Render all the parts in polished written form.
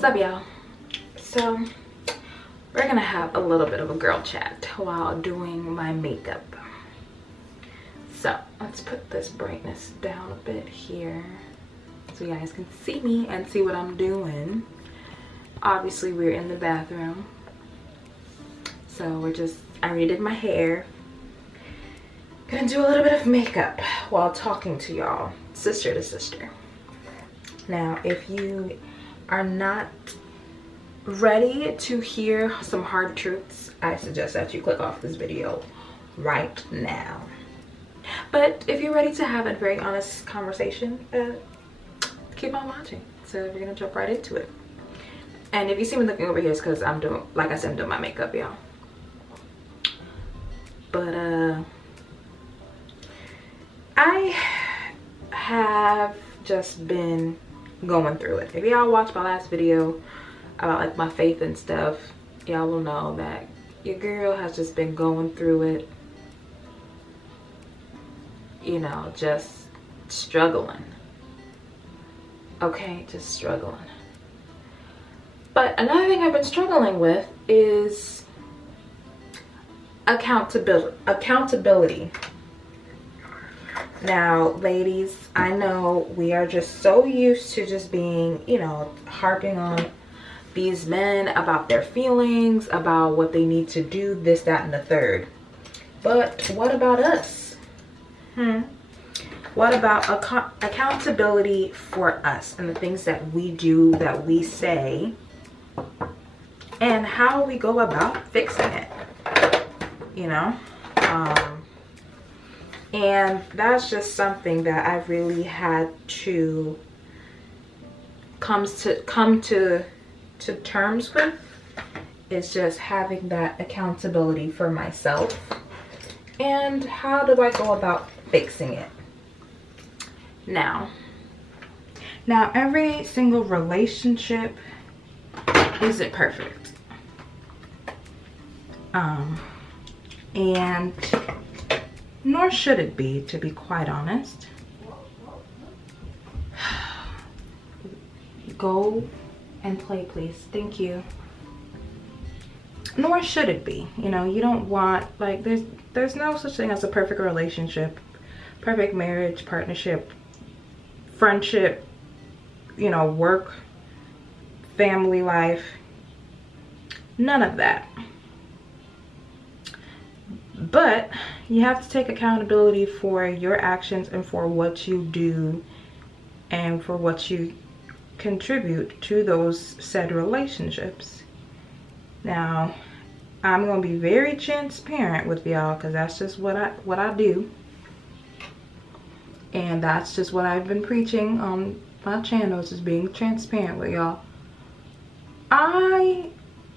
What's up, y'all? So we're gonna have a little bit of a girl chat while doing my makeup. So let's put this brightness down a bit here so you guys can see me and see what I'm doing. Obviously we're in the bathroom, so I already did my hair. Gonna do a little bit of makeup while talking to y'all, sister to sister. Now, if you are not ready to hear some hard truths, I suggest that you click off this video right now. But if you're ready to have a very honest conversation, keep on watching. So we're gonna jump right into it. And if you see me looking over here, it's because I'm doing, like I said, I'm doing my makeup, y'all. But I have just been going through it. If y'all watched my last video about like my faith and stuff, y'all will know that your girl has just been going through it, you know, just struggling. Okay, just struggling. But another thing I've been struggling with is accountability. Now, ladies, I know we are just so used to just being, you know, harping on these men about their feelings, about what they need to do, this, that, and the third. But what about us? What about accountability for us and the things that we do, that we say, and how we go about fixing it, you know? And that's just something that I've really had to come to terms with. It's just having that accountability for myself. And how do I go about fixing it? Now every single relationship isn't perfect. And nor should it be, to be quite honest. Go and play, please. Thank you. Nor should it be. You know, you don't want, like, there's no such thing as a perfect relationship, perfect marriage, partnership, friendship, you know, work, family life. None of that. But you have to take accountability for your actions and for what you do and for what you contribute to those said relationships. Now, I'm gonna be very transparent with y'all because that's just what I do. And that's just what I've been preaching on my channels, is being transparent with y'all. I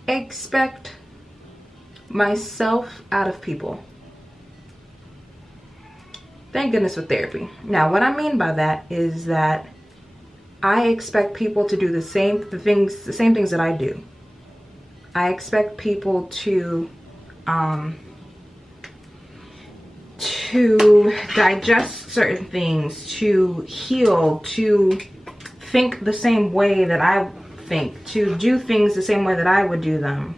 expect myself out of people. Thank goodness for therapy. Now, what I mean by that is that I expect people to do the same things that I do. I expect people to digest certain things, to heal, to think the same way that I think, to do things the same way that I would do them.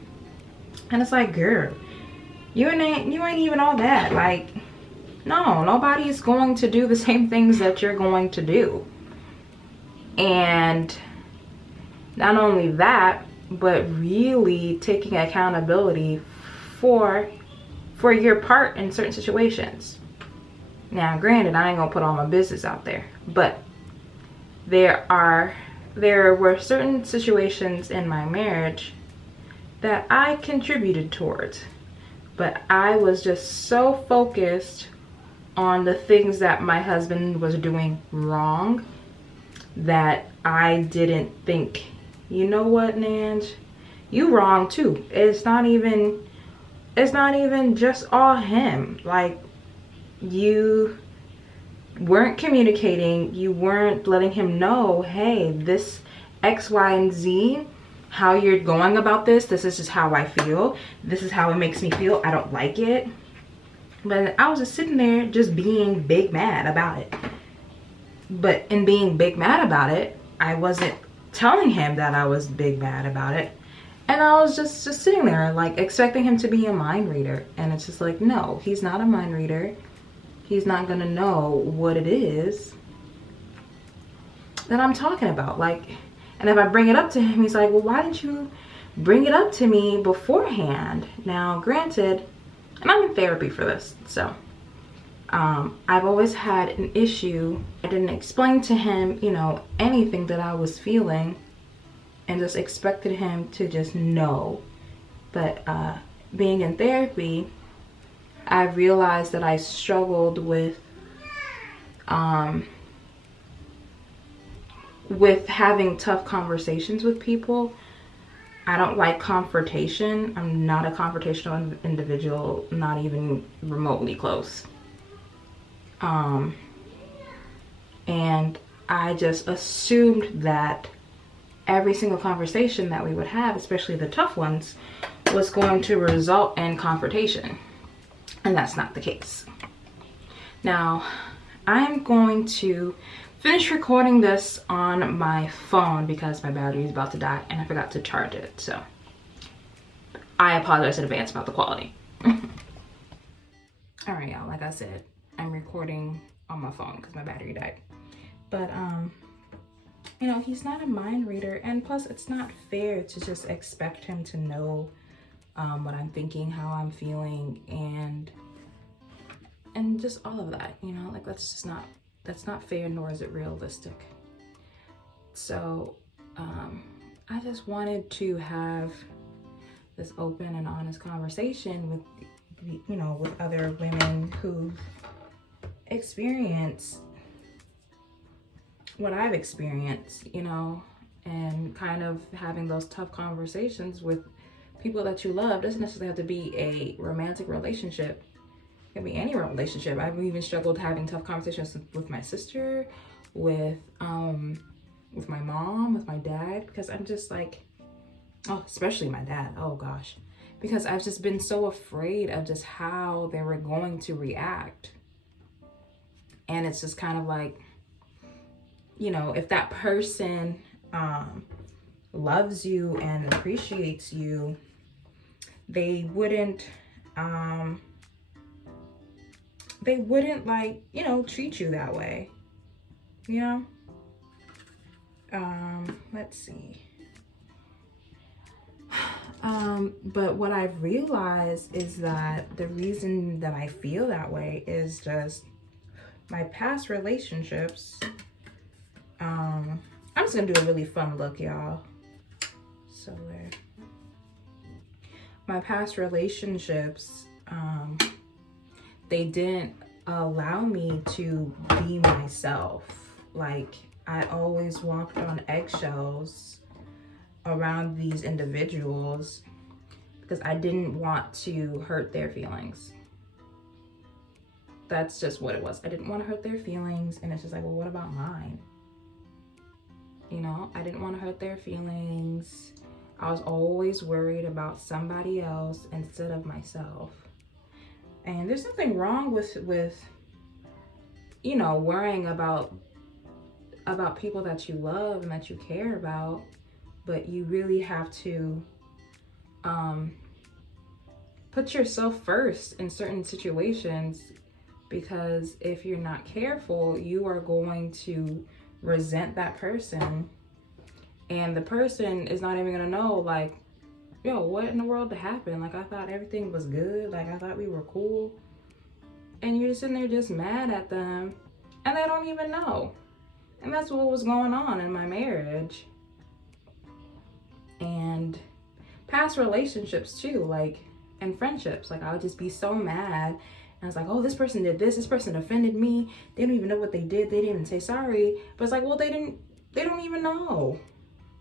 And it's like, girl, you ain't even all that. Like, no, nobody is going to do the same things that you're going to do. And not only that, but really taking accountability for your part in certain situations. Now, granted, I ain't gonna put all my business out there, but there were certain situations in my marriage that I contributed towards, but I was just so focused on the things that my husband was doing wrong that I didn't think, you know what, Nange, you wrong too. It's not even just all him. Like, you weren't communicating, you weren't letting him know, hey, this X, Y, and Z, how you're going about this is just how I feel, this is how it makes me feel, I don't like it. But I was just sitting there just being big mad about it. But in being big mad about it, I wasn't telling him that I was big mad about it. And I was just sitting there like expecting him to be a mind reader. And it's just like, no, he's not a mind reader. He's not gonna know what it is that I'm talking about. Like, and if I bring it up to him, he's like, well, why didn't you bring it up to me beforehand? Now, granted, and I'm in therapy for this, so I've always had an issue. I didn't explain to him, you know, anything that I was feeling, and just expected him to just know. But being in therapy, I realized that I struggled with having tough conversations with people. I don't like confrontation. I'm not a confrontational individual, not even remotely close. And I just assumed that every single conversation that we would have, especially the tough ones, was going to result in confrontation. And that's not the case. Now, I'm going to finish recording this on my phone because my battery is about to die and I forgot to charge it. So I apologize in advance about the quality. All right, y'all, like I said, I'm recording on my phone because my battery died. But you know, he's not a mind reader, and plus it's not fair to just expect him to know what I'm thinking, how I'm feeling, and just all of that, you know, like that's not fair, nor is it realistic. So I just wanted to have this open and honest conversation with, you know, with other women who experience what I've experienced, you know, and kind of having those tough conversations with people that you love. Doesn't necessarily have to be a romantic relationship. It can be any relationship. I've even struggled having tough conversations with my sister, with my mom, with my dad, because I'm just like, oh, especially my dad, oh gosh, because I've just been so afraid of just how they were going to react. And it's just kind of like, you know, if that person loves you and appreciates you, they wouldn't like, you know, treat you that way, you know? Let's see. But what I've realized is that the reason that I feel that way is just my past relationships. I'm just gonna do a really fun look, y'all. So there. My past relationships, they didn't allow me to be myself. Like, I always walked on eggshells around these individuals because I didn't want to hurt their feelings. That's just what it was. I didn't want to hurt their feelings, and it's just like, well, what about mine? You know, I didn't want to hurt their feelings. I was always worried about somebody else instead of myself. And there's nothing wrong with you know, worrying about people that you love and that you care about, but you really have to put yourself first in certain situations, because if you're not careful, you are going to resent that person, and the person is not even gonna know, like, yo, what in the world happened? Like, I thought everything was good, like I thought we were cool, and you're sitting there just mad at them and they don't even know. And that's what was going on in my marriage and past relationships too, like, and friendships. Like, I would just be so mad, and I was like, oh, this person did this person offended me, they don't even know what they did, they didn't even say sorry. But it's like, well, they don't even know.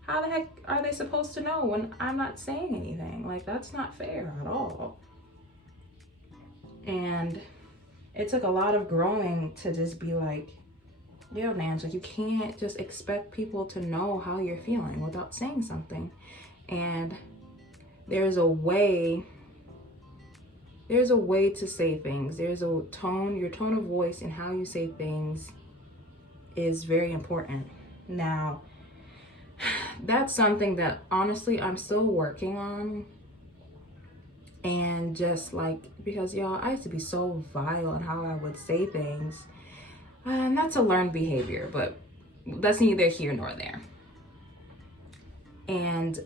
How the heck are they supposed to know when I'm not saying anything? Like, that's not fair at all. And it took a lot of growing to just be like, yo, Nanja, you can't just expect people to know how you're feeling without saying something. And there's a way to say things. There's a tone, your tone of voice and how you say things is very important. Now, that's something that honestly I'm still working on. And just like, because y'all, I used to be so vile on how I would say things. That's a learned behavior, but that's neither here nor there. And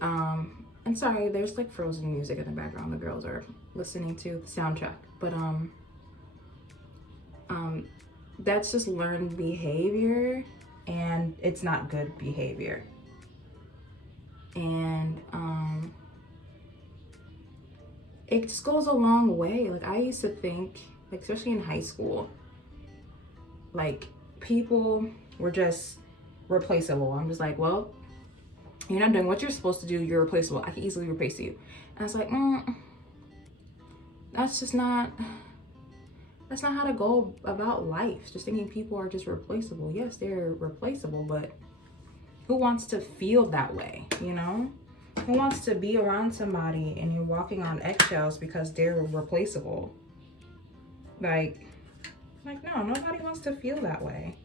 sorry, there's like Frozen music in the background. The girls are listening to the soundtrack, but that's just learned behavior, and it's not good behavior. And it just goes a long way. Like, I used to think, like, especially in high school, like, people were just replaceable. I'm just like, well, you're not doing what you're supposed to do, you're replaceable. I can easily replace you. And I was like, that's not how to go about life. Just thinking people are just replaceable. Yes, they're replaceable, but who wants to feel that way, you know? Who wants to be around somebody and you're walking on eggshells because they're replaceable? Like no, nobody wants to feel that way.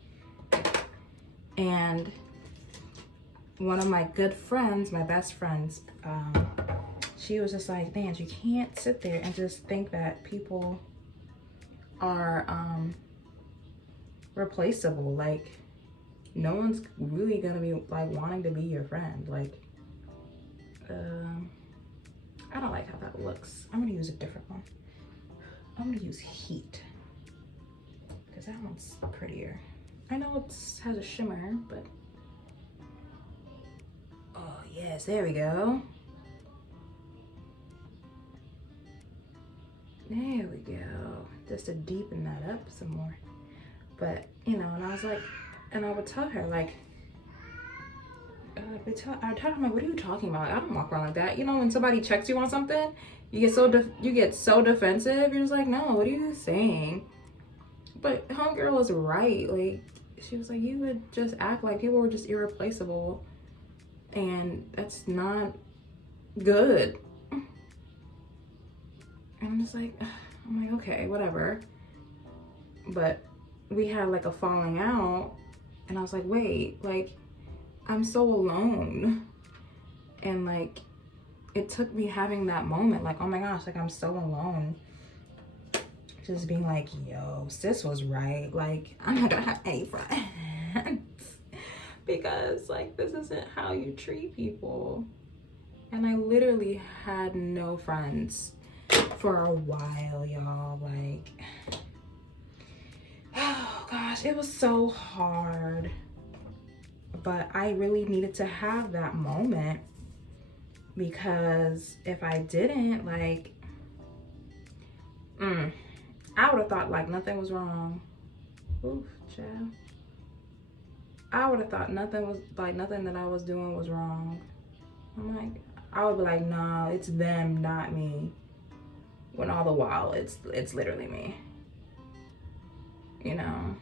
And one of my good friends, my best friends, she was just like, man, you can't sit there and just think that people are replaceable. Like, no one's really gonna be like wanting to be your friend. Like, I don't like how that looks. I'm gonna use a different one. I'm gonna use Heat, because that one's prettier. I know it has a shimmer, but oh yes, there we go. There we go. Just to deepen that up some more. But, you know, and I was like, and I would tell her, like, I'd tell her, like, what are you talking about? I don't walk around like that. You know, when somebody checks you on something, you get so defensive. You're just like, no, what are you saying? But homegirl was right. Like, she was like, you would just act like people were just irreplaceable, and that's not good. And I'm just like, okay, whatever. But we had like a falling out, and I was like, wait, like, I'm so alone. And like, it took me having that moment, like, oh my gosh, like, I'm so alone. Just being like, yo, sis was right. Like, I'm not gonna have any friends because like, this isn't how you treat people. And I literally had no friends for a while, y'all. Like, oh gosh, it was so hard. But I really needed to have that moment, because if I didn't, like, I would have thought like nothing was wrong. Oof, child. I would have thought nothing that I was doing was wrong. I'm like, I would be like, no, it's them, not me. When all the while, it's literally me. You know?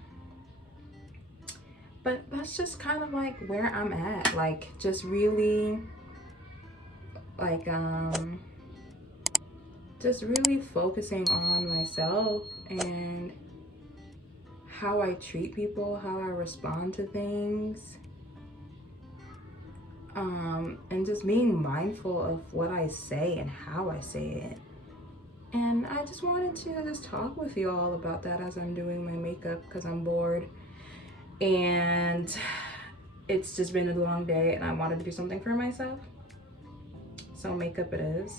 But that's just kind of like where I'm at. Like, just really, like, just really focusing on myself and how I treat people, how I respond to things. And just being mindful of what I say and how I say it. And I just wanted to just talk with you all about that as I'm doing my makeup, because I'm bored. And it's just been a long day and I wanted to do something for myself. So makeup it is.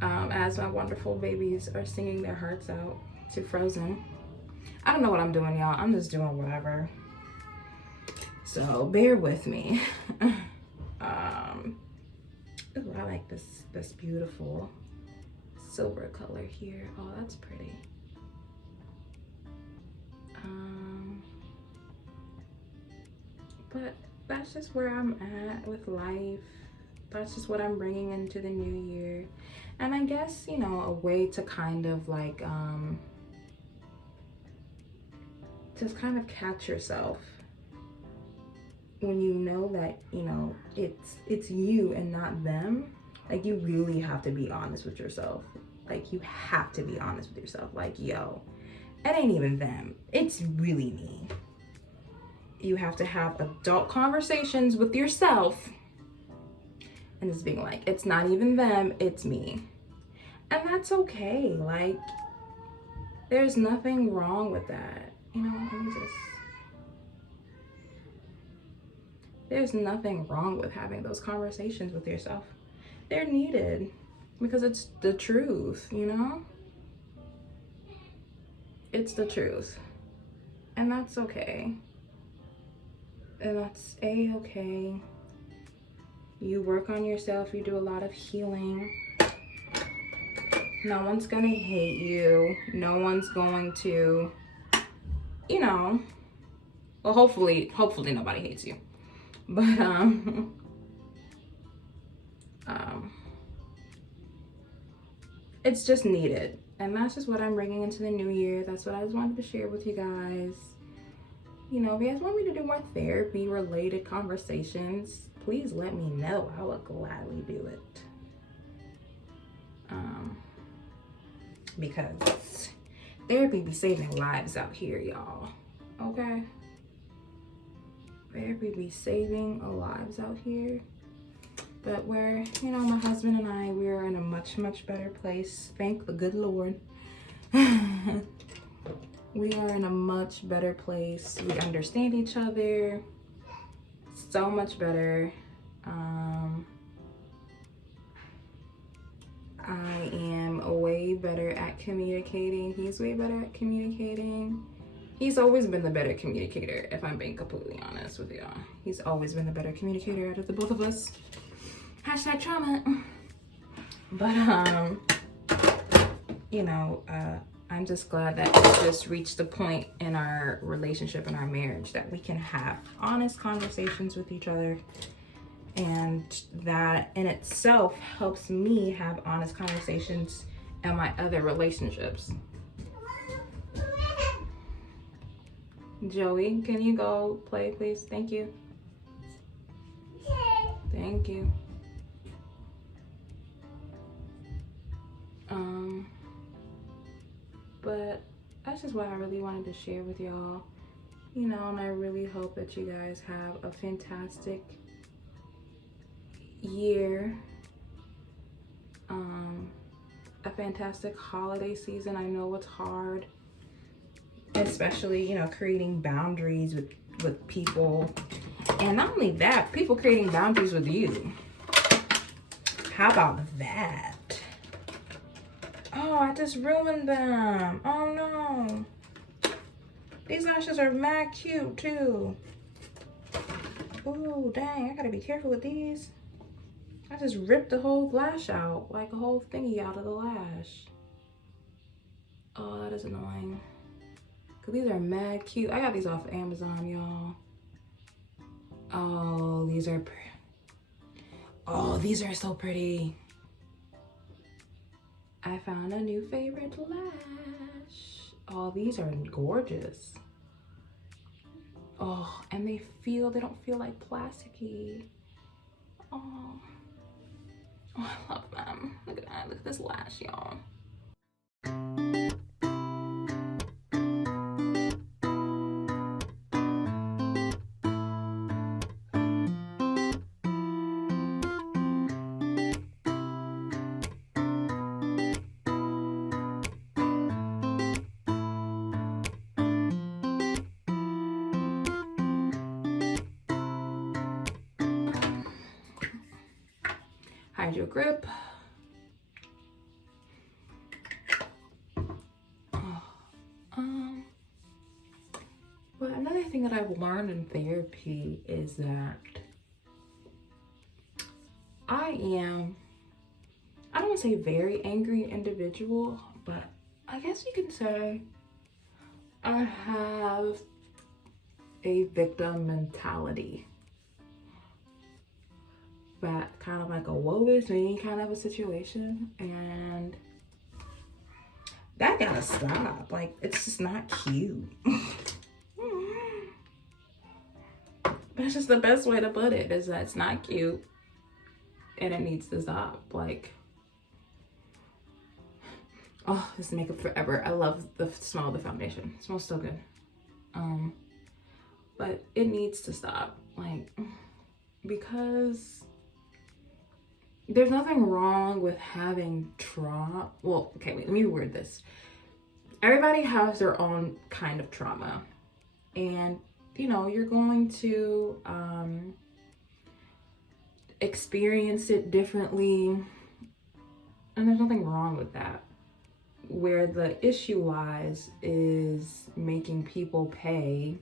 As my wonderful babies are singing their hearts out to Frozen. I don't know what I'm doing, y'all. I'm just doing whatever. So bear with me. Ooh, I like this beautiful silver color here. Oh, that's pretty. But that's just where I'm at with life. That's just what I'm bringing into the new year. And I guess, you know, a way to kind of like, just kind of catch yourself when you know that, you know, it's you and not them. Like, you really have to be honest with yourself. Like, you have to be honest with yourself. Like, yo, it ain't even them. It's really me. you have to have adult conversations with yourself and just being like, it's not even them, it's me. And that's okay. Like, there's nothing wrong with that. You know, there's nothing wrong with having those conversations with yourself. They're needed because it's the truth, you know? It's the truth. And that's okay. And that's a-okay. You work on yourself, you do a lot of healing. No one's gonna hate you. No one's going to, you know, well, hopefully nobody hates you. But it's just needed. And that's just what I'm bringing into the new year. That's what I just wanted to share with you guys. You know, if you guys want me to do more therapy related conversations, please let me know. I would gladly do it. Because therapy be saving lives out here, y'all. Okay? Therapy be saving lives out here. But we're, you know, my husband and I, we're in a much, much better place. Thank the good Lord. We are in a much better place. We understand each other so much better. I am way better at communicating. He's way better at communicating. He's always been the better communicator, if I'm being completely honest with y'all. He's always been the better communicator out of the both of us. Hashtag trauma. But, you know, I'm just glad that it's just reached a point in our relationship and our marriage that we can have honest conversations with each other. And that in itself helps me have honest conversations in my other relationships. Joey, can you go play, please? Thank you. Thank you. But that's just what I really wanted to share with y'all. You know, and I really hope that you guys have a fantastic year, a fantastic holiday season. I know it's hard, especially, you know, creating boundaries with people, and not only that, people creating boundaries with you. How about that? Oh, I just ruined them. Oh no, these lashes are mad cute too. Ooh, dang, I gotta be careful with these. I just ripped the whole lash out, like a whole thingy out of the lash. Oh, that is annoying. Cause these are mad cute. I got these off of Amazon, y'all. Oh, these are pretty. Oh, these are so pretty. I found a new favorite lash. Oh, these are gorgeous. Oh, and they don't feel like plasticky. Oh. Oh, I love them. Look at that. Look at this lash, y'all. Hydro grip. But another thing that I've learned in therapy is that I don't want to say very angry individual, but I guess you can say I have a victim mentality. That kind of like a woe is me kind of a situation, and that gotta stop. Like, it's just not cute. But it's just the best way to put it, is that it's not cute and it needs to stop. Like, oh, this makeup forever. I love the smell of the foundation. It smells so good. but it needs to stop. Like, because there's nothing wrong with having trauma. Well, okay, wait, let me word this. Everybody has their own kind of trauma, and you know, you're going to experience it differently, and there's nothing wrong with that. Where the issue lies is making people pay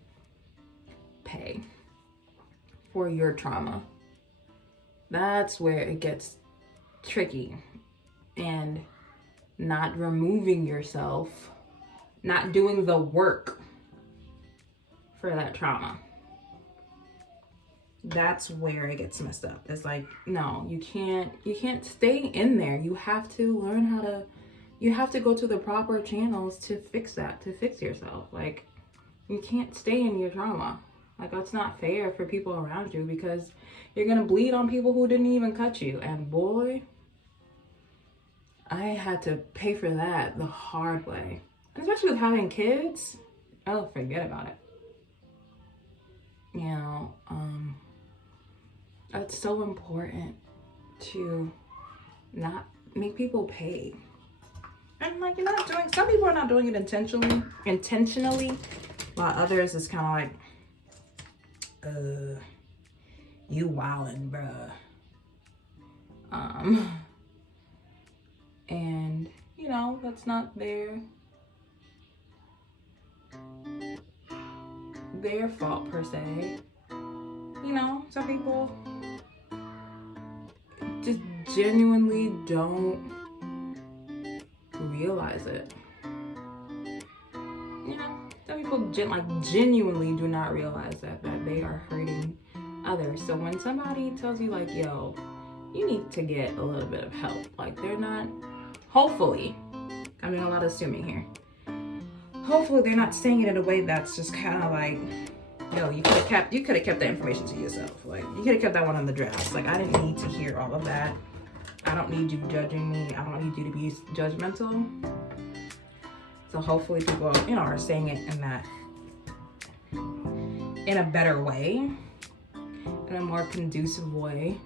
for your trauma. That's where it gets tricky, and not removing yourself, not doing the work for that trauma. That's where it gets messed up. It's like, no, you can't stay in there. You have to learn how to, you have to go to the proper channels to fix that, to fix yourself. Like, you can't stay in your trauma. Like, that's not fair for people around you, because you're gonna bleed on people who didn't even cut you. And boy, I had to pay for that the hard way. And especially with having kids, oh, forget about it. You know, it's so important to not make people pay. And like, you're not doing, some people are not doing it intentionally, while others is kind of like, you wildin', bruh. And you know, that's not their fault per se. You know, some people just genuinely don't realize it. You know, some people genuinely do not realize that they are hurting others. So when somebody tells you like, yo, you need to get a little bit of help, like, they're not, hopefully, I'm doing a lot of assuming here, hopefully they're not saying it in a way that's just kind of like, yo, you could have kept that information to yourself. Like, you could have kept that one on the draft. Like, I didn't need to hear all of that. I don't need you judging me. I don't need you to be judgmental. So hopefully people, you know, are saying it in a better way, in a more conducive way.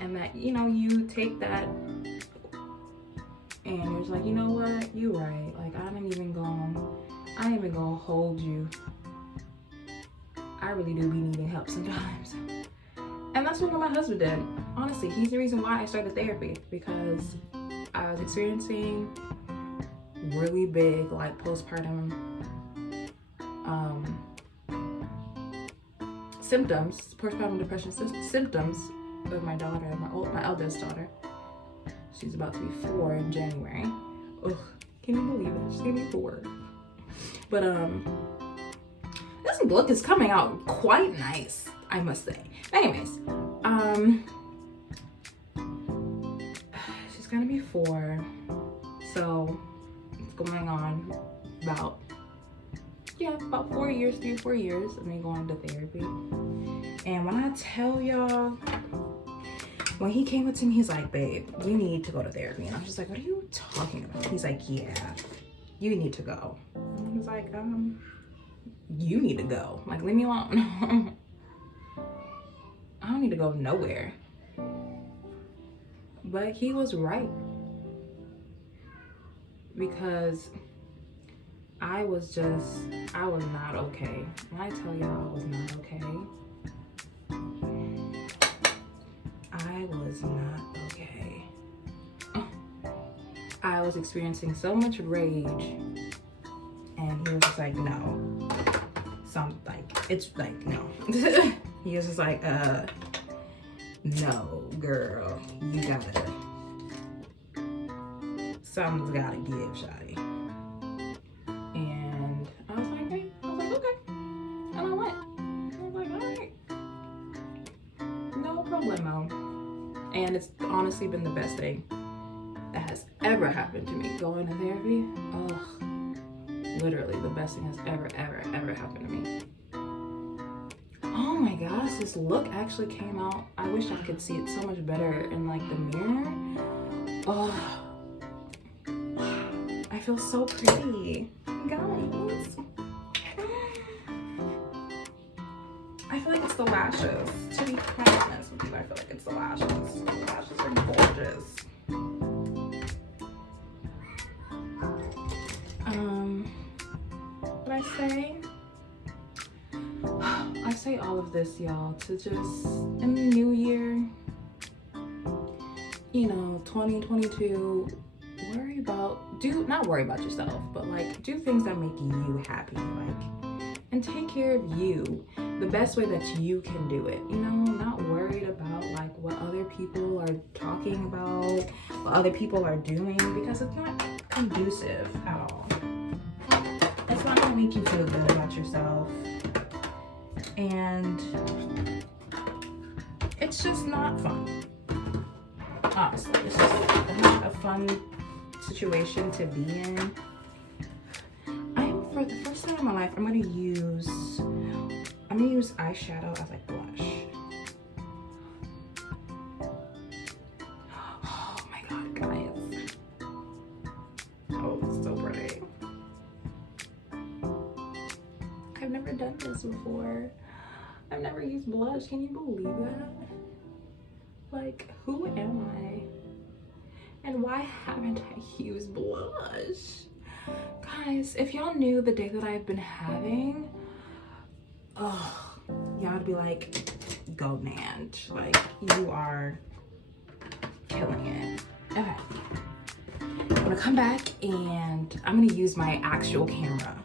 And that, you know, you take that and you're just like, you know what, you're right. Like, I ain't even gonna hold you. I really do be needing help sometimes. And that's what my husband did. Honestly, he's the reason why I started therapy, because I was experiencing really big, like, postpartum symptoms, postpartum depression symptoms with my daughter, my eldest daughter. She's about to be 4 in January. Ugh, can you believe it? She's gonna be 4. But this book is coming out quite nice, I must say. Anyways, she's gonna be 4, so it's going on about 4 years, 3 or 4 years of me going to therapy. And when I tell y'all, when he came up to me, he's like, babe, you need to go to therapy. And I'm just like, what are you talking about? He's like, yeah, you need to go. And I was like, you need to go. Like, leave me alone. I don't need to go nowhere. But he was right. Because I was not okay. When I tell y'all I was not okay, I was not okay. I was experiencing so much rage, and he was just like, no. It's like, no. He was just like, no, girl, you gotta, something's gotta give, shawty. And I was like, hey, okay. And I went. I was like, all right. No problemo. And it's honestly been the best thing that has ever happened to me. Going to therapy, literally the best thing has ever happened to me. Oh my gosh, this look actually came out. I wish I could see it so much better in like the mirror. Oh, I feel so pretty, guys. I feel like it's the lashes. To be quite honest with you, I feel like it's the lashes. The lashes are gorgeous. What I say all of this, y'all, to just in the new year, you know, 2022, not worry about yourself, but like do things that make you happy, like, and take care of you the best way that you can do it, you know, not worried about like what other people are talking about, what other people are doing, because it's not conducive at all. It's not gonna make you feel good about yourself, and it's just not fun. Honestly, it's just not a fun situation to be in. For the first time in my life, I'm gonna use eyeshadow as like blush. Oh my god, guys. Oh, it's so pretty. I've never done this before. I've never used blush. Can you believe that? Like, who am I? And why haven't I used blush? Guys, if y'all knew the day that I've been having, oh, y'all would be like, go man. Like, you are killing it. Okay. I'm gonna come back and I'm gonna use my actual camera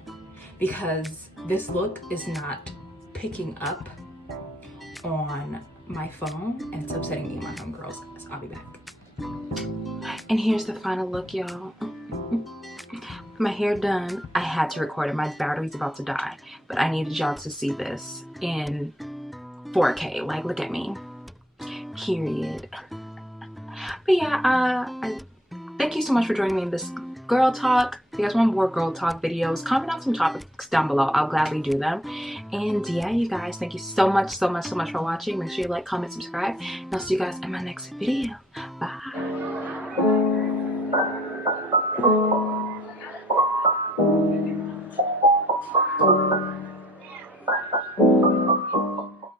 because this look is not picking up on my phone and it's upsetting me and my homegirls. So I'll be back. And here's the final look, y'all. My hair done. I had to record it. My battery's about to die, but I needed y'all to see this in 4K. Like, look at me. Period. But yeah, I thank you so much for joining me in this girl talk. If you guys want more girl talk videos, comment out some topics down below. I'll gladly do them. And yeah, you guys, thank you so much for watching. Make sure you like, comment, subscribe, and I'll see you guys in my next video. Bye.